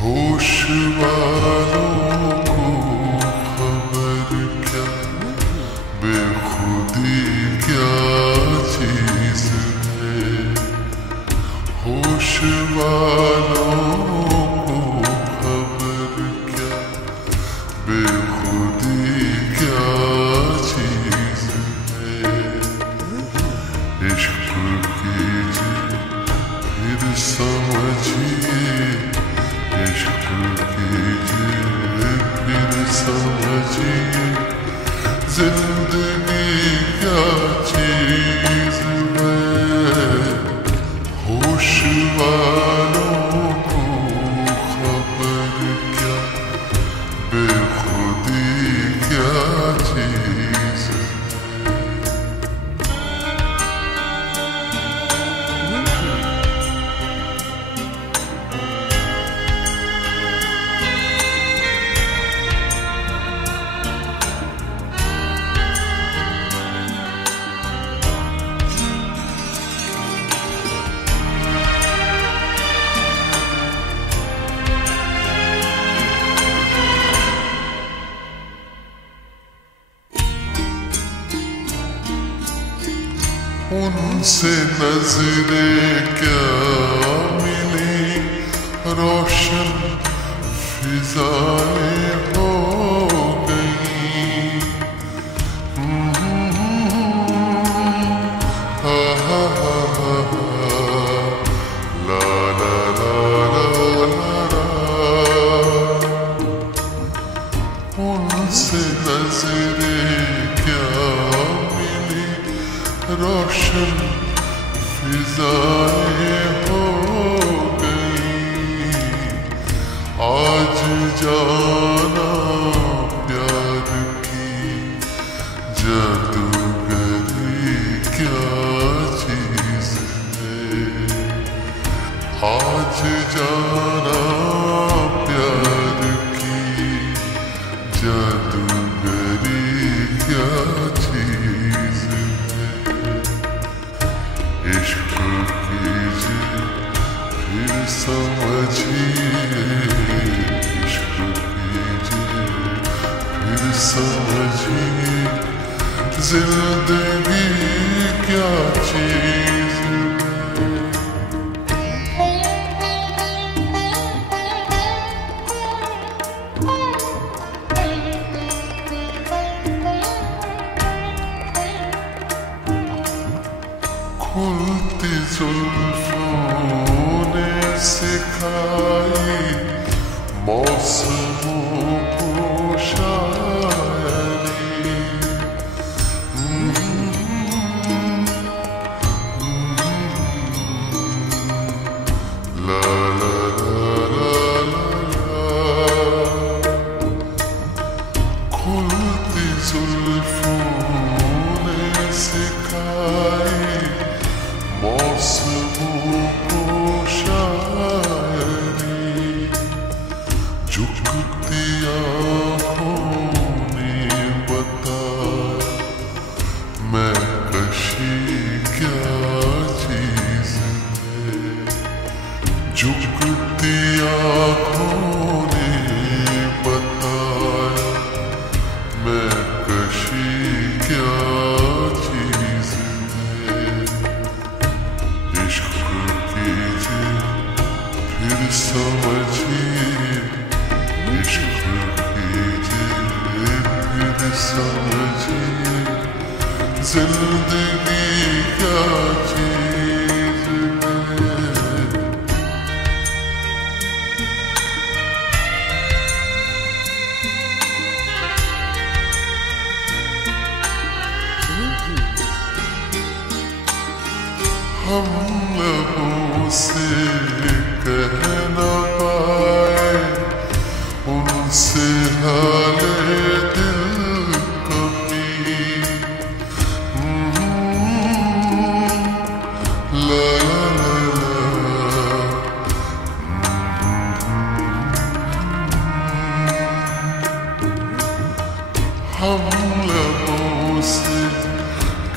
होश वालों को खबर क्या, बेखुदी क्या चीज है। होश वालों को खबर क्या, बेखुदी क्या चीज है। इश्क कीजिए फिर समझिए, इश्क कीजिए फिर समझिए, जिंदगी क्या चीज है। होश वालों को खबर क्या, बेखुदी क्या चीज है। उनसे नजरें क्या मिली, रोशन फिजाएं हो गई। हा हा हा हा ला ला ला ला ला। उनसे नजरें क्या मिली, रोशन फिजाएं हो गई। आज जाना प्यार की जादूगरी क्या चीज है। आज जाना प्यार की जादूगरी क्या चीज है। इश्क कीजिए फिर समझिए, इश्क कीजिए फिर समझिए, जिंदगी क्या चीज है। खुलती जुल्फों ने सिखाई मौसमों को शायरी। ला ला ला ला ला। खुलती जुल्फों ने सिखाई मौसमों को शायरी। झुकती आँखों ने बताया मैं कशी क्या चीज है। झुकती आँखों ने बताया मैं कशी क्या चीज है। इश्क कीजिए फिर समझिए, इश्क कीजिए फिर समझिए, जिंदगी क्या चीज है। हम लबों से कह न पाए उनसे हाले दिल कभी। ला ला ला ला। हम लबों से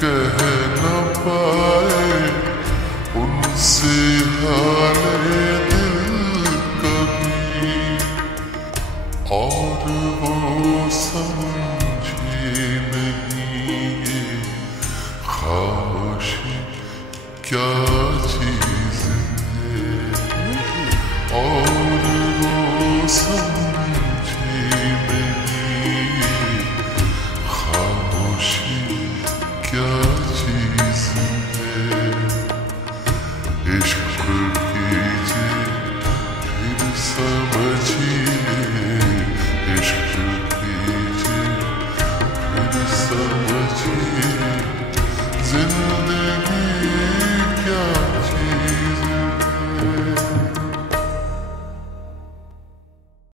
कह न पाए उनसे हाले दिल कभी। वो समझे नहीं ये खामोशी क्या चीज है, और वो समझे नहीं ये खामोशी क्या चीज है। इश्क कीजिए फिर समझिए